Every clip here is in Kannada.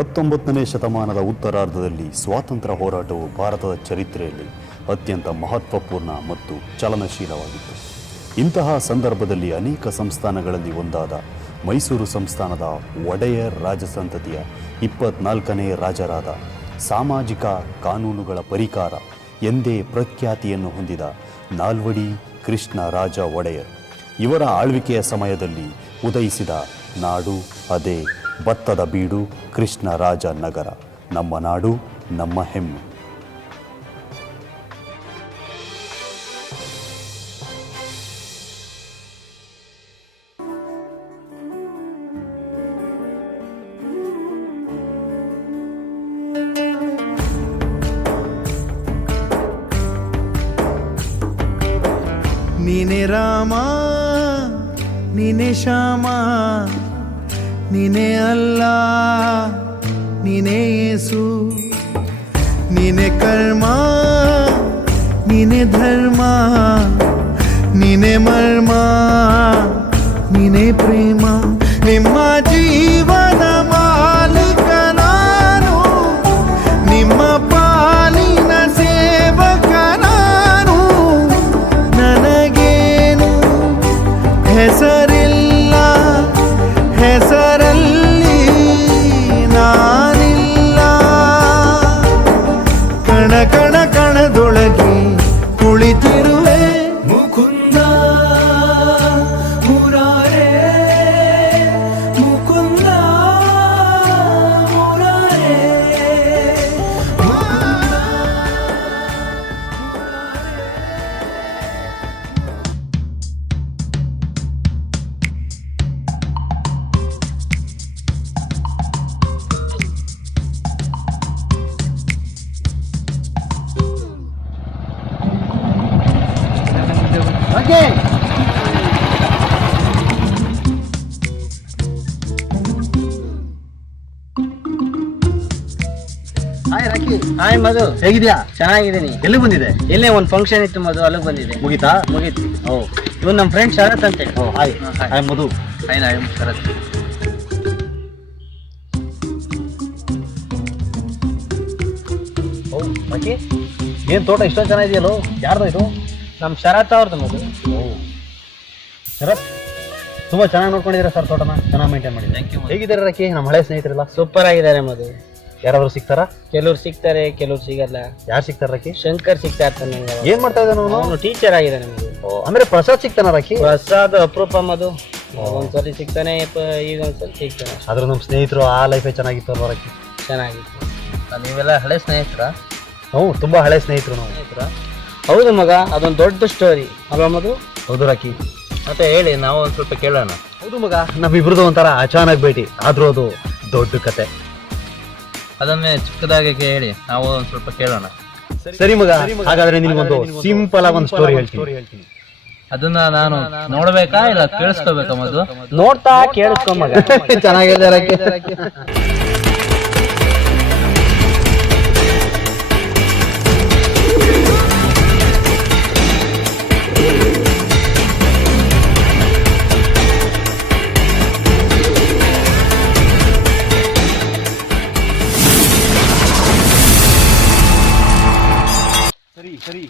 ಹತ್ತೊಂಬತ್ತನೇ ಶತಮಾನದ ಉತ್ತರಾರ್ಧದಲ್ಲಿ ಸ್ವಾತಂತ್ರ್ಯ ಹೋರಾಟವು ಭಾರತದ ಚರಿತ್ರೆಯಲ್ಲಿ ಅತ್ಯಂತ ಮಹತ್ವಪೂರ್ಣ ಮತ್ತು ಚಲನಶೀಲವಾಗಿತ್ತು. ಇಂತಹ ಸಂದರ್ಭದಲ್ಲಿ ಅನೇಕ ಸಂಸ್ಥಾನಗಳಲ್ಲಿ ಒಂದಾದ ಮೈಸೂರು ಸಂಸ್ಥಾನದ ಒಡೆಯರ್ ರಾಜಸಂತತಿಯ ಇಪ್ಪತ್ನಾಲ್ಕನೇ ರಾಜರಾದ ಸಾಮಾಜಿಕ ಕಾನೂನುಗಳ ಪರಿಕಾರ ಎಂದೇ ಪ್ರಖ್ಯಾತಿಯನ್ನು ಹೊಂದಿದ ನಾಲ್ವಡಿ ಕೃಷ್ಣ ರಾಜ ಒಡೆಯರ್. ಇವರ ಆಳ್ವಿಕೆಯ ಸಮಯದಲ್ಲಿ ಉದಯಿಸಿದ ನಾಡು ಅದೇ ಭತ್ತದ ಬೀಡು ಕೃಷ್ಣರಾಜ ನಗರ. ನಮ್ಮ ನಾಡು ನಮ್ಮ ಹೆಮ್ಮೆ. ನೀನೆ ರಾಮ ನೀನೆ ಶ್ಯಾಮ ನೀನೆ ಅಲ್ಲ ನೀನೇ ಯೇಸು. ನೀನೇ ಕರ್ಮ ನೀನೇ ಧರ್ಮ. ನೀನೇ ಮರ್ಮ ನೀನೇ ಪ್ರೇಮ. ನಿಮ್ಮ ಜೀವನ ಹೇಗಿದ್ಯಾ? ಚೆನ್ನಾಗಿದ್ದೀನಿ. ಎಲ್ಲಿ ಬಂದಿದೆ? ಇಲ್ಲೇ ಒಂದು ಫಂಕ್ಷನ್ ಇತ್ತು ಮಧು ಅಲ್ಲಿಗೆ ಬಂದಿದೆ ಮುಗಿತಾ? ಮುಗೀತು. ಓ. ಇವ್ ನಮ್ಮ ಫ್ರೆಂಡ್ ಶರತ್ ಅಂತ. ಓ ಹಾಯ್ ಹಾಯ್ ಮಧು. ಹಾಯ್ ನಾಯ್ ಶರತ್. ಓ ಏನ್ ತೋಟ ಇಷ್ಟೊಂದು ಚೆನ್ನಾಗಿದೆಯಲ್ಲೋ? ಯಾರ್ದು ಇದು? ನಮ್ಮ ಶರತ್ ಅವ್ರದ್ದು ಮಧು. ಓ. ಶರತ್ ತುಂಬಾ ಚೆನ್ನಾಗಿ ನೋಡ್ಕೊಂಡಿದ್ದೀರಾ ಸರ್ ತೋಟನ? ಚೆನ್ನಾಗಿ ಮೇಂಟೈನ್ ಮಾಡಿ ಥ್ಯಾಂಕ್ ಯು. ಹೇಗಿದ್ದಾರೆ ರಾಕಿ ನಮ್ಮ ಹಳೆ ಸ್ನೇಹಿತರೆಲ್ಲ? ಸೂಪರ್ ಆಗಿದ್ದಾರೆ ಮಧು. ಯಾರಾದ್ರೂ ಸಿಗ್ತಾರಾ? ಕೆಲವ್ರು ಸಿಗ್ತಾರೆ ಕೆಲವ್ರು ಸಿಗಲ್ಲ. ಯಾರು ಸಿಗ್ತಾರ ರಾಕಿ? ಶಂಕರ್ ಸಿಗ್ತಾ ಇರ್ತಾನೆ ನಂಗೆ ಏನ್ ಮಾಡ್ತಾ ಇದ್ದಾನೆ ಅವನು? ಅವನು ಟೀಚರ್ ಆಗಿದೆ ನಿಮಗೆ ಓ ಅಂದ್ರೆ ಪ್ರಸಾದ್ ಸಿಗ್ತಾನ ರಾಕಿ? ಪ್ರಸಾದ್ ಅಪರೂಪ ಅದು ಒಂದ್ಸರಿ ಸಿಗ್ತಾನೆ ಪ- ಈಗ ಒಂದ್ಸರಿ ಸಿಗ್ತಾನೆ. ಆದ್ರೆ ನಮ್ಮ ಸ್ನೇಹಿತರು ಆ ಲೈಫೇ ಚೆನ್ನಾಗಿತ್ತು ಅಲ್ವಾ ರಾಕಿ? ಚೆನ್ನಾಗಿತ್ತು. ನೀವೆಲ್ಲ ಹಳೆ ಸ್ನೇಹಿತರ? ಹ್ಞೂ ತುಂಬಾ ಹಳೆ ಸ್ನೇಹಿತರು ನಾವು. ಸ್ನೇಹಿತರ? ಹೌದು ಮಗ ಅದೊಂದು ದೊಡ್ಡ ಸ್ಟೋರಿ ಅಲ್ವಾ ಮದು ಹೌದು ರಾಕಿ. ಮತ್ತೆ ಹೇಳಿ ನಾವು ಒಂದು ಸ್ವಲ್ಪ ಕೇಳೋಣ. ಹೌದು ಮಗ ನಮ್ಮಿಬ್ರದ್ದು ಒಂಥರ ಅಚಾನಕ್ ಭೇಟಿ. ಆದ್ರೂ ಅದು ದೊಡ್ಡ ಕತೆ. ಅದನ್ನೇ ಚಿಕ್ಕದಾಗಿ ಕೇಳಿ ನಾವು ಒಂದ್ ಸ್ವಲ್ಪ ಕೇಳೋಣ. ಸರಿ ಮಗ ಹಾಗಾದ್ರೆ ನಿನ್ಗೊಂದು ಸಿಂಪಲ್ ಆಗಿ ಒಂದು ಸ್ಟೋರಿ ಹೇಳ್ತೀನಿ. ಅದನ್ನ ನಾನು ನೋಡ್ಬೇಕಾ ಇಲ್ಲ ಕೇಳಿಸ್ಕೋಬೇಕಾ ನೋಡ್ತಾ ಕೇಳಿಸ್ಕೊಂಬ ಮಗ. ಚೆನ್ನಾಗಿದೆ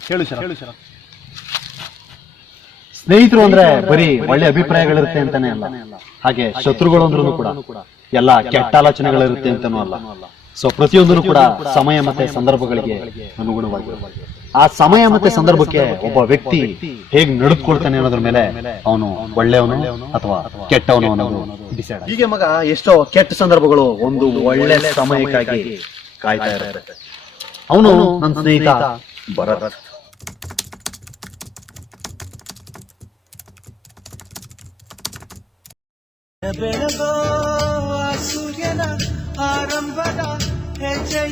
ರಾಕಿ ಸರಿ ಸರಿ ಹೇಳು ಹೇಳು ಶರ ಸ್ನೇಹಿತರು ಅಂದ್ರೆ ಬರೀ ಒಳ್ಳೆ ಅಭಿಪ್ರಾಯಗಳಿರುತ್ತೆ ಅಂತಾನೆ ಅಲ್ಲ. ಹಾಗೆ ಶತ್ರುಗಳು ಅಂದ್ರೂ ಕೂಡ. ಎಲ್ಲ ಕೆಟ್ಟ ಆಲೋಚನೆಗಳಿರುತ್ತೆ ಅಂತಾನೂ ಅಲ್ಲ. ಸೊ ಪ್ರತಿಯೊಂದನ್ನು ಕೂಡ ಸಮಯ ಮತ್ತೆ ಸಂದರ್ಭಗಳಿಗೆ ಅನುಗುಣವಾಗಿ. ಆ ಸಮಯ ಮತ್ತೆ ಸಂದರ್ಭಕ್ಕೆ ಒಬ್ಬ ವ್ಯಕ್ತಿ ಹೇಗ್ ನಡೆದುಕೊಳ್ತಾನೆ ಅನ್ನೋದ್ರ ಮೇಲೆ ಅವನು ಒಳ್ಳೆಯವನು ಅಥವಾ ಕೆಟ್ಟವನು ಅನ್ನೋದು ಡಿಸೈಡ್ ಹೀಗೆ ಮಗ ಎಷ್ಟೋ ಕೆಟ್ಟ ಸಂದರ್ಭಗಳು ಒಂದು ಒಳ್ಳೆ ಸಮಯಕ್ಕಾಗಿ ಕಾಯ್ತಾ ಇರುತ್ತೆ. ಅವನು ನನ್ನ ಸ್ನೇಹಿತ ಭರತ್. ಬೆಳಗೋ ಆ ಸೂರ್ಯನ ಆರಂಭದ ಹೆಜ್ಜೆ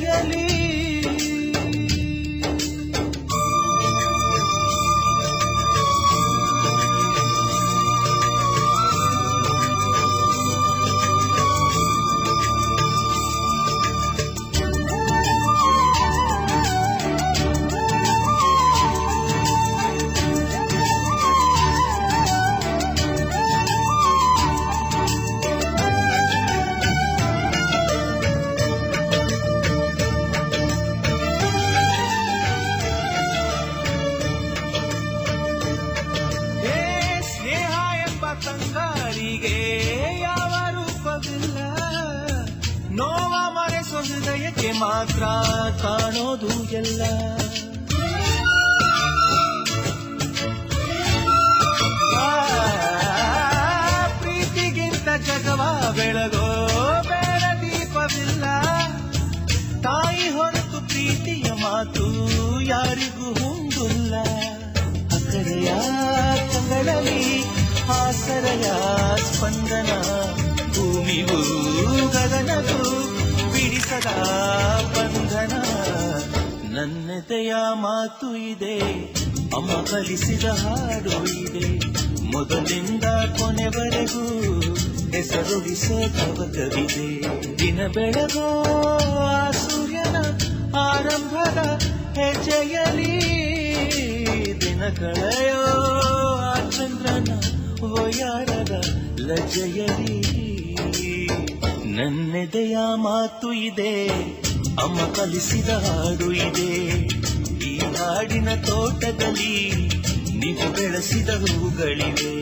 ಆಸರೆಯ ಸ್ಪಂದನ ಭೂಮಿಗೂ ಗಗನಗೂ ಬಿಡಿಸದ ಬಂಧನ. ನನ್ನತೆಯ ಮಾತು ಇದೆ ಅಮ್ಮ ಕಲಿಸಿದ ಹಾಡು ಇದೆ. ಮೊದಲಿಂದ ಕೊನೆವರೆಗೂ ಹೆಸರುಳಿಸೋ ಕವಿದೆ ದಿನ ಬೆಳಗೋ ಸೂರ್ಯನ ಆರಂಭದ ಹೆಜ್ಜೆಯಲಿ ದಿನ ಕಳೆಯೋ ಆ ಚಂದ್ರನ ಒಯ್ಯಾರದ ಲಜ್ಜೆಯಲಿ ನನ್ನೆದೆಯ ಮಾತು ಇದೆ ಅಮ್ಮ ಕಲಿಸಿದ ಹಾಡು ಇದೆ. ಈ ಹಾಡಿನ ತೋಟದಲ್ಲಿ ನೀವು ಬೆಳೆಸಿದ ಹೂಗಳಿವೆ.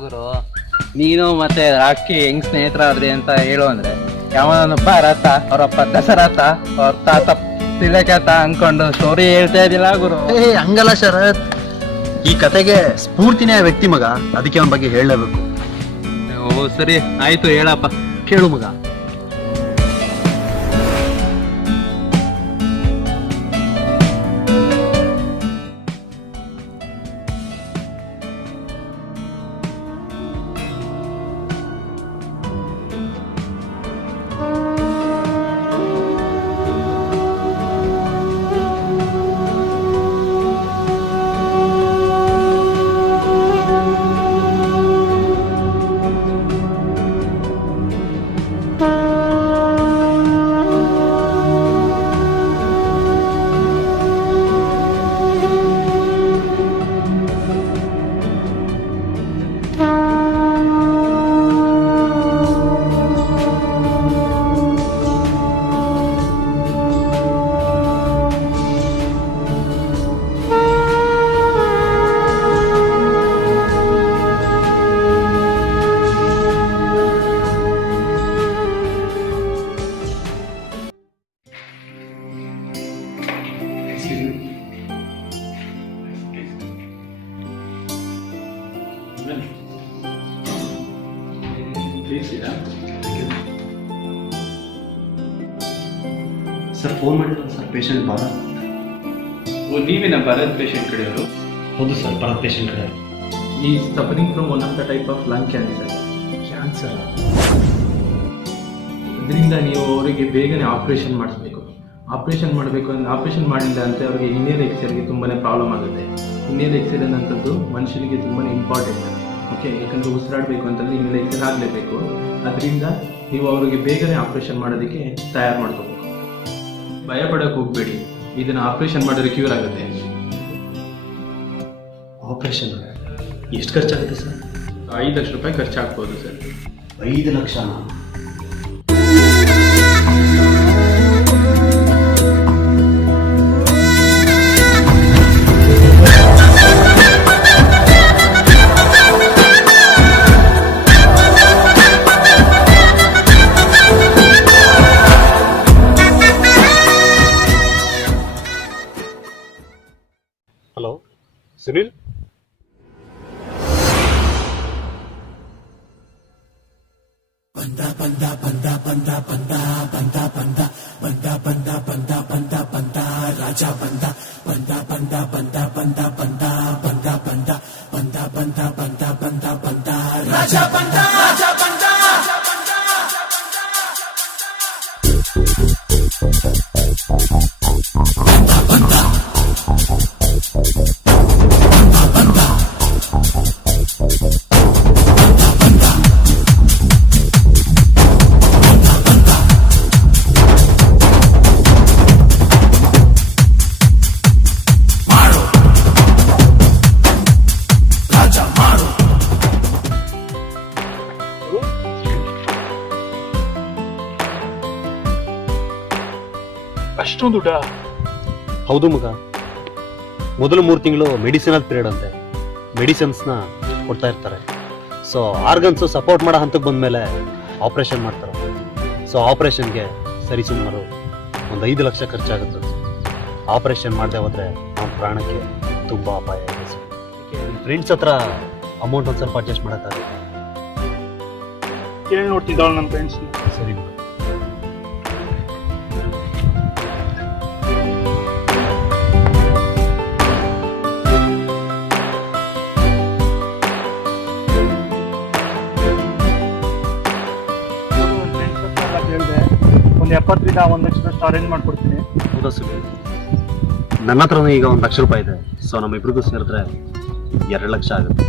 ಗುರು, ನೀನು ಮತ್ತೆ ರಾಕಿ ಹೆಂಗ್ ಸ್ನೇಹಿತರಾದ್ರಿ ಅಂತ ಹೇಳು ಅಂದ್ರೆ. ಯಾವನೊಬ್ಬ ಭಾರತ ಅವರಪ್ಪ ದಶರಥ ಅವ್ರ ತಾತ ತಿಲಕತ ಅನ್ಕೊಂಡು ಸ್ಟೋರಿ ಹೇಳ್ತಾ ಇದ್ದಿಲ್ಲ ಗುರು. ಏ ಹಂಗಲ್ಲ ಶರತ್. ಈ ಕತೆಗೆ ಸ್ಫೂರ್ತಿನೇ ಆ ವ್ಯಕ್ತಿ ಮಗ. ಅದಕ್ಕೆ ಅವನ ಬಗ್ಗೆ ಹೇಳಲೇಬೇಕು. ಓ ಸರಿ. ಆಯ್ತು ಹೇಳಪ್ಪ. ಕೇಳು ಮಗ. ಸರ್ ಫೋನ್ ಮಾಡಿದ್ರು. ಸರ್ ಪೇಷಂಟ್ ಭಾರತ್ ಓ ನೀವೇನ ಭಾರತ್ ಪೇಷಂಟ್ ಕಡೆಯವರು? ಹೌದು ಸರ್ ಭಾರತ್ ಪೇಷಂಟ್ ಕಡೆ. ಈ suffering from one of the type of lung cancer cancer ಇದರಿಂದ ನೀವು ಅವರಿಗೆ ಬೇಗನೆ ಆಪರೇಷನ್ ಮಾಡಿಸ್ಬೇಕು. ಆಪರೇಷನ್ ಮಾಡಬೇಕು ಅಂದರೆ ಆಪರೇಷನ್ ಮಾಡಿಲ್ಲ ಅಂದರೆ ಅವರಿಗೆ ಇನ್ನೇರ್ ಎಕ್ಸೈಡ್ಗೆ ತುಂಬಾ ಪ್ರಾಬ್ಲಮ್ ಆಗುತ್ತೆ. ಇನ್ನೇರ್ ಎಕ್ಸೈಡ್ ಅನ್ನೋಂಥದ್ದು ಮನುಷ್ಯನಿಗೆ ತುಂಬಾ ಇಂಪಾರ್ಟೆಂಟ್ ಓಕೆ ಯಾಕಂದರೆ ಉಸಿರಾಡಬೇಕು ಅಂತಂದರೆ ಇನ್ನೇರ್ ಎಕ್ಸೈಡ್ ಆಗಲೇಬೇಕು. ಅದರಿಂದ ನೀವು ಅವರಿಗೆ ಬೇಗನೆ ಆಪರೇಷನ್ ಮಾಡೋದಕ್ಕೆ ತಯಾರು ಮಾಡ್ಕೋಬೇಕು. ಭಯ ಹೋಗ್ಬೇಡಿ. ಇದನ್ನ ಇದನ್ನು ಆಪರೇಷನ್ ಮಾಡಿದ್ರೆ ಕ್ಯೂರ್ ಆಗುತ್ತೆ. ಆಪರೇಷನ್ ಎಷ್ಟು ಖರ್ಚಾಗುತ್ತೆ ಸರ್? ಐದು ಲಕ್ಷ ರೂಪಾಯಿ ಖರ್ಚಾಗ್ಬೋದು ಸರ್. ಐದು ಲಕ್ಷನ? ಅಷ್ಟೊಂದು ದುಡ್ಡ ಹೌದು ಮಗ. ಮೊದಲು ಮೂರು ತಿಂಗಳು ಮೆಡಿಸಿನಲ್ ಪೀರಿಯಡ್ ಅಂತೆ. ಮೆಡಿಸಿನ್ಸ್ನ ಕೊಡ್ತಾ ಇರ್ತಾರೆ. ಸೊ ಆರ್ಗನ್ಸು ಸಪೋರ್ಟ್ ಮಾಡೋ ಹಂತಕ್ಕೆ ಬಂದಮೇಲೆ ಆಪ್ರೇಷನ್ ಮಾಡ್ತಾರೆ. ಸೊ ಆಪ್ರೇಷನ್ಗೆ ಸರಿ ಸುಮಾರು ಒಂದು ಐದು ಲಕ್ಷ ಖರ್ಚಾಗುತ್ತೆ. ಆಪರೇಷನ್ ಮಾಡದೆ ಹೋದರೆ ನಮ್ಮ ಪ್ರಾಣಕ್ಕೆ ತುಂಬ ಅಪಾಯ ಇದೆ ಫ್ರೆಂಡ್ಸ್ ಹತ್ರ ಅಮೌಂಟ್ ಒಂದು ಸ್ವಲ್ಪ ಅಡ್ಜಸ್ಟ್ ಮಾಡೋಕ್ಕಾಗುತ್ತೆ ಕೇಳಿ ನೋಡ್ತಿದ್ದಾಳೆ ನಮ್ಮ ಫ್ರೆಂಡ್ಸ್ ಸರಿ ಮಗ. ಒಂದು ಲಕ್ಷ ಒಂದು ಲಕ್ಷದಷ್ಟು ಅರೇಂಜ್ ಮಾಡ್ಕೊಡ್ತೀನಿ? ಹೌದಾ ಸುನಿ ನನ್ನ ಹತ್ರನೂ ಈಗ ಒಂದ್ ಲಕ್ಷ ರೂಪಾಯಿ ಇದೆ. ಸೊ ನಮ್ಮಿಬ್ರಿಗೂ ಸೇರಿದ್ರೆ ಎರಡು ಲಕ್ಷ ಆಗುತ್ತೆ.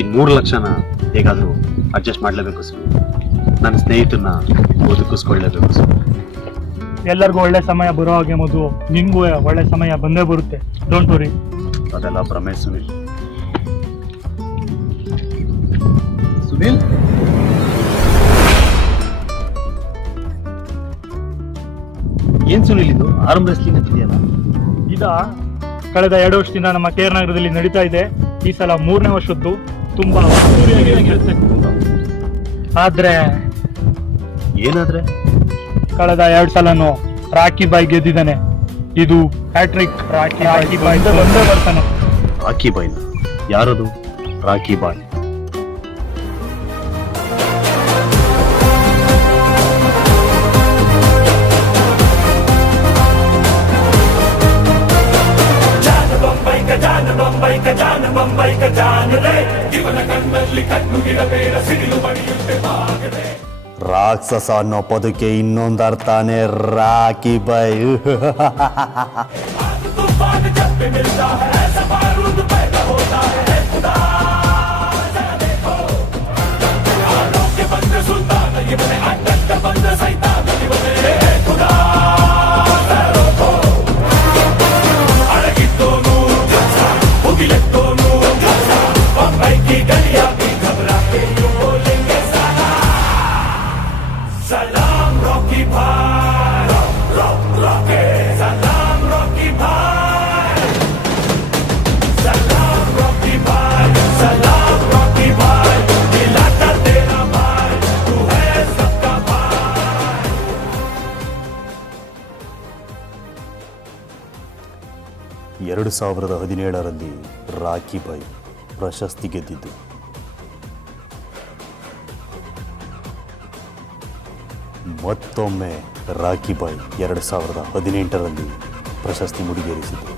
ಇನ್ ಮೂರು ಲಕ್ಷನ ಹೇಗಾದರೂ ಅಡ್ಜಸ್ಟ್ ಮಾಡ್ಲೇಬೇಕು ಸರ್ ನನ್ನ ಸ್ನೇಹಿತನ ಬದುಕಿಸ್ಕೊಳ್ಳೇಬೇಕು ಸರ್ ಎಲ್ಲರಿಗೂ ಒಳ್ಳೆ ಸಮಯ ಬರೋ ಹಾಗೆ ಮೊದಲು ನಿಮಗೂ ಒಳ್ಳೆ ಸಮಯ ಬಂದೇ ಬರುತ್ತೆ. ಡೋಂಟ್ ವರಿ ಅದೆಲ್ಲ ಭ್ರಮೆ ಸುನೀಲ್ ಸುನೀಲ್ ಏನ್ ಸುನಿಲ್ ಇದು ಆರ್ಮ್ ರೆಸ್ಲಿಂಗ್ ಅಂತಿದೆಯಲ್ಲ? ಇದ ಕಳೆದ ಎರಡು ವರ್ಷದಿಂದ ನಮ್ಮ ಕೇರ್ ನಗರದಲ್ಲಿ ನಡೀತಾ ಇದೆ. ಈ ಸಲ ಮೂರನೇ ವರ್ಷದ್ದು ತುಂಬಾ. ಆದ್ರೆ ಏನಾದ್ರೆ? ಕಳೆದ ಎರಡು ಸಲನು ರಾಕಿ ಬಾಯ್ ಗೆದ್ದಿದ್ದಾನೆ. ಇದು ಹ್ಯಾಟ್ರಿಕ್ ರಾಕಿ ರಾಕಿ ಬಾಯ್ ಬಂದೇ ಬರ್ತಾನೆ ರಾಕಿ ಬಾಯ್ ಯಾರದು? ರಾಕಿ ಬಾಯ್. ರಾಕ್ಷಸ ಅನ್ನೋ ಪದಕ್ಕೆ ಇನ್ನೊಂದು ಅರ್ಥನೇ ರಾಕಿ ಬೈ ಸಾವಿರದ ಹದಿನೇಳರಲ್ಲಿ ರಾಕಿ ಬೈ ಪ್ರಶಸ್ತಿ ಗೆದ್ದಿದ್ದು. ಮತ್ತೊಮ್ಮೆ ರಾಕಿ ಬಾಯ್ ಎರಡು ಸಾವಿರದ ಹದಿನೆಂಟರಲ್ಲಿ ಪ್ರಶಸ್ತಿ ಮುಡಿಗೇರಿಸಿತು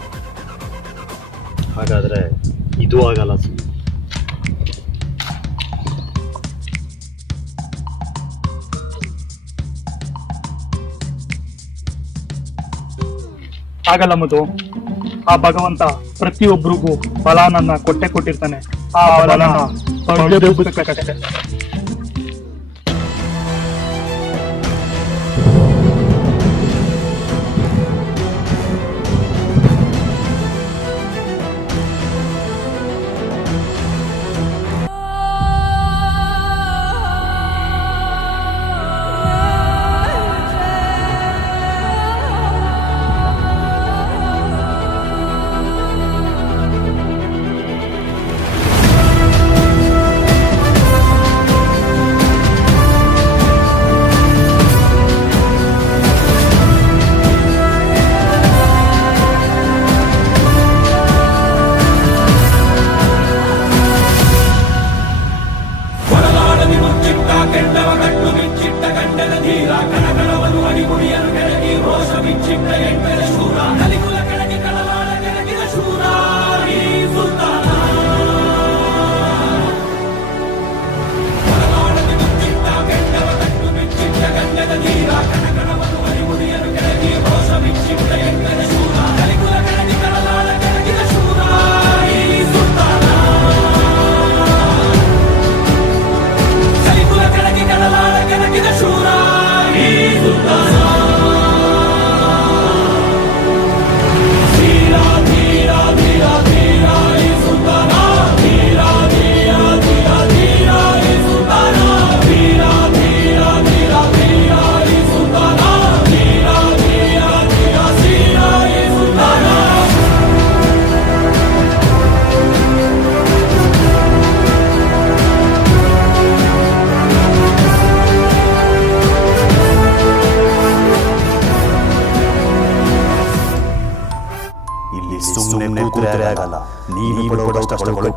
ಹಾಗಾದ್ರೆ ಇದು ಆಗಲ್ಲ ಆಗಲ್ಲ ಮಧು ಆ ಭಗವಂತ ಪ್ರತಿಯೊಬ್ಬರಿಗೂ ಬಲಾನನ್ನ ಕೊಟ್ಟೆ ಕೊಟ್ಟಿರ್ತಾನೆ. ಆ ಬಲನ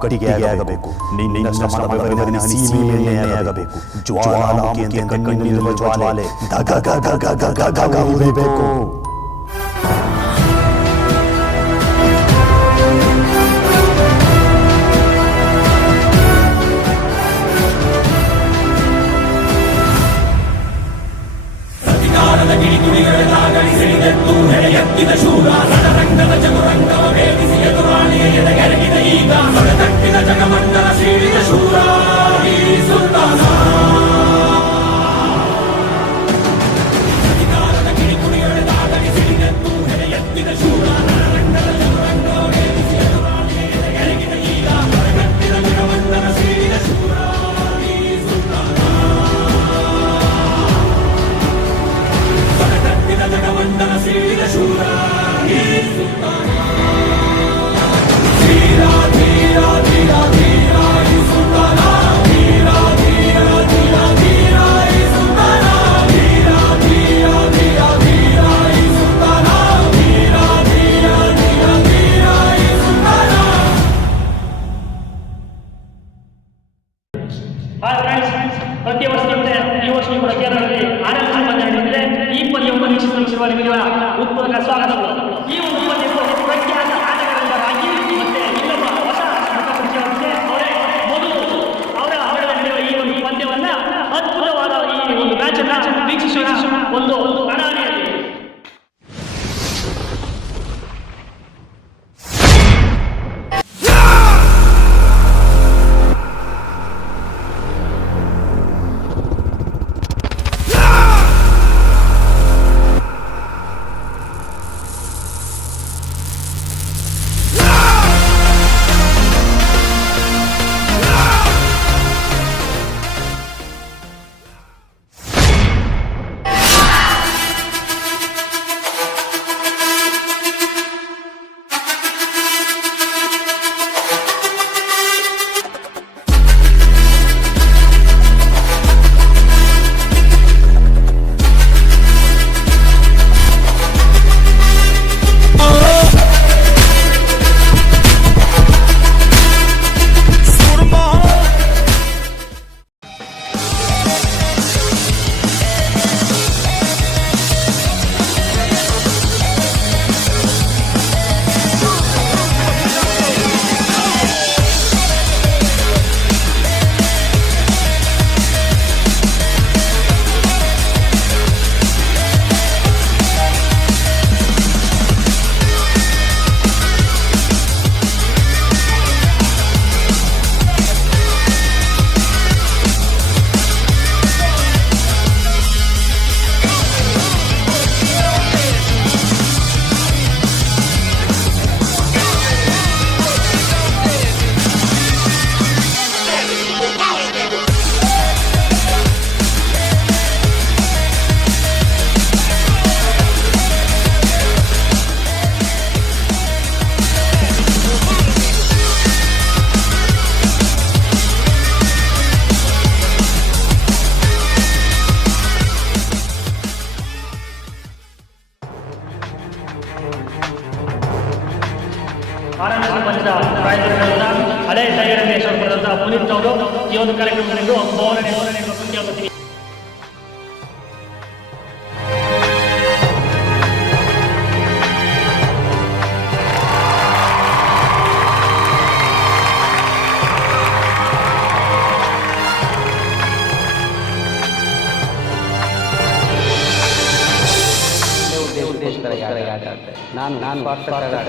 ಕಡಿಗೆಯಾಗಬೇಕು ನಿನ್ನಿಂದ ಸಮರದಲ್ಲಿ ಹನಿಸಿ ಮೇಲೆಯಾಗಬೇಕು ಜ್ವಾಲಾಮುಖಿಯಂತೆ ಕಣ್ಣಿರುವ ಜ್ವಾಲೆ ಧಗ ಗ ಗ ಗ ಗ ಗ ಗ ಉರಿಬೇಕು ಎತ್ತಿದ ಶೂರ ರಣರಂಗದ ಚತುರಂಗವ ಭೇದಿಸಿ ಎದುರಾಣಿಯ ಎದೆಗೆರಗಿದೆ টাকা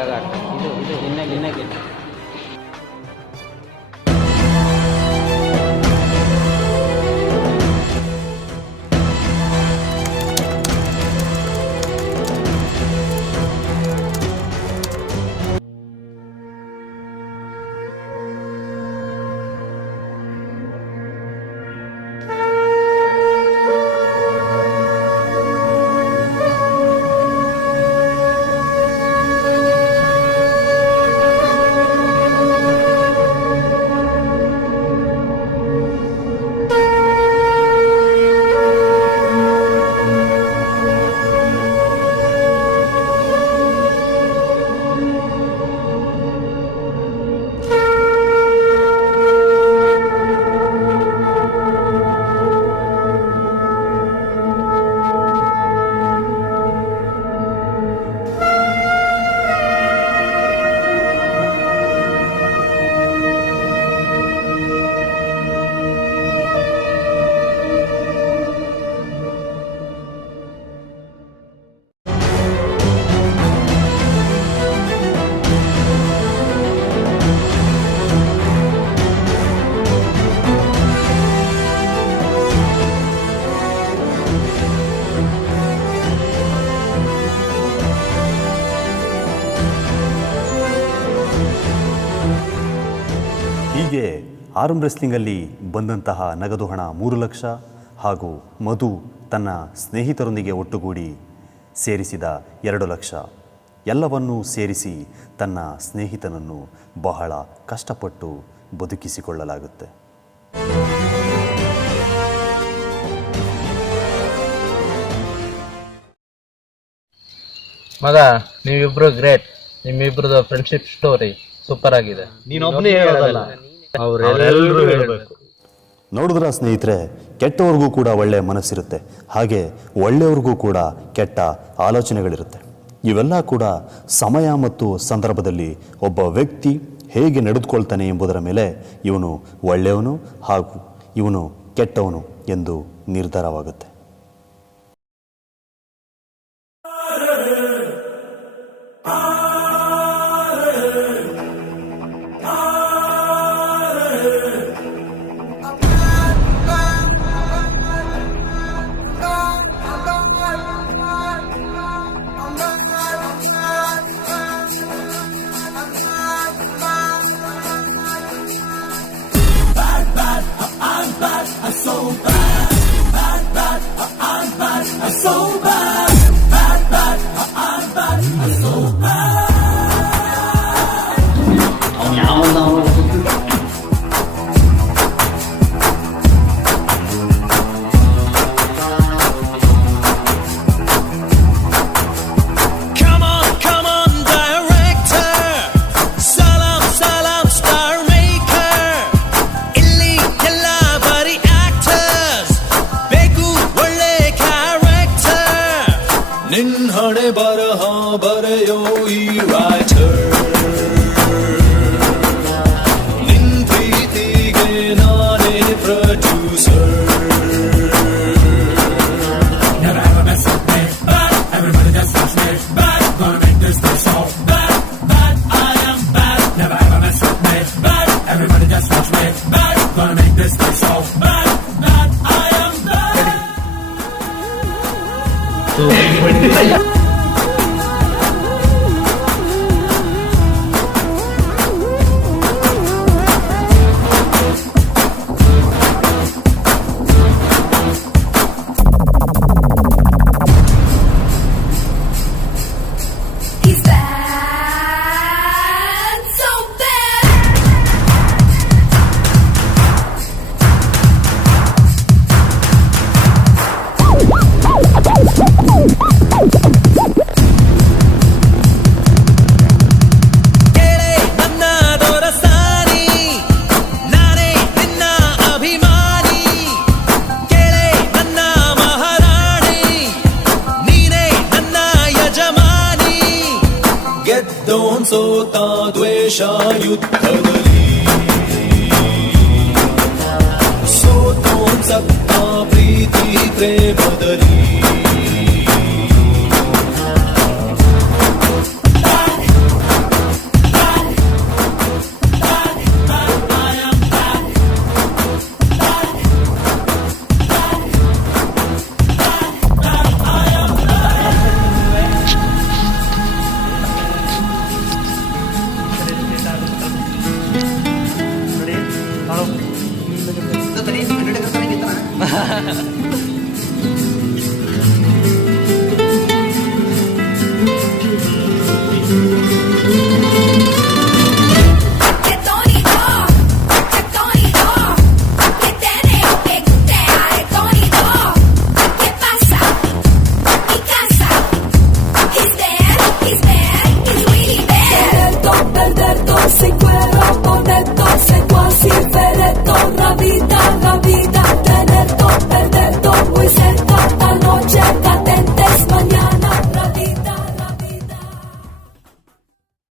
ಆರ್ಮ್ ರೆಸ್ಲಿಂಗಲ್ಲಿ ಬಂದಂತಹ ನಗದು ಹಣ ಮೂರು ಲಕ್ಷ ಹಾಗೂ ಮಧು ತನ್ನ ಸ್ನೇಹಿತರೊಂದಿಗೆ ಒಟ್ಟುಗೂಡಿ ಸೇರಿಸಿದ ಎರಡು ಲಕ್ಷ. ಎಲ್ಲವನ್ನೂ ಸೇರಿಸಿ ತನ್ನ ಸ್ನೇಹಿತನನ್ನು ಬಹಳ ಕಷ್ಟಪಟ್ಟು ಬದುಕಿಸಿಕೊಳ್ಳಲಾಗುತ್ತೆ. ಮಗ ನೀವಿಬ್ರು ಗ್ರೇಟ್. ನಿಮ್ಮಿಬ್ರದ್ದು ಫ್ರೆಂಡ್ಶಿಪ್ ಸ್ಟೋರಿ ಸೂಪರ್ ಆಗಿದೆ. ನೀನೊಬ್ಬನೇ ಹೇಳೋದಲ್ಲ. ಅವರೆಲ್ಲರೂ ಹೇಳ್ಬೇಕು. ನೋಡಿದ್ರ ಸ್ನೇಹಿತರೆ ಕೆಟ್ಟವ್ರಿಗೂ ಕೂಡ ಒಳ್ಳೆ ಮನಸ್ಸಿರುತ್ತೆ. ಹಾಗೆ ಒಳ್ಳೆಯವ್ರಿಗೂ ಕೂಡ ಕೆಟ್ಟ ಆಲೋಚನೆಗಳಿರುತ್ತೆ. ಇವೆಲ್ಲ ಕೂಡ ಸಮಯ ಮತ್ತು ಸಂದರ್ಭದಲ್ಲಿ ಒಬ್ಬ ವ್ಯಕ್ತಿ ಹೇಗೆ ನಡೆದುಕೊಳ್ತಾನೆ ಎಂಬುದರ ಮೇಲೆ ಇವನು ಒಳ್ಳೆಯವನು ಹಾಗೂ ಇವನು ಕೆಟ್ಟವನು ಎಂದು ನಿರ್ಧಾರವಾಗುತ್ತೆ. I'm so bad, bad, bad, I'm bad, I'm so bad. ನಾನೇ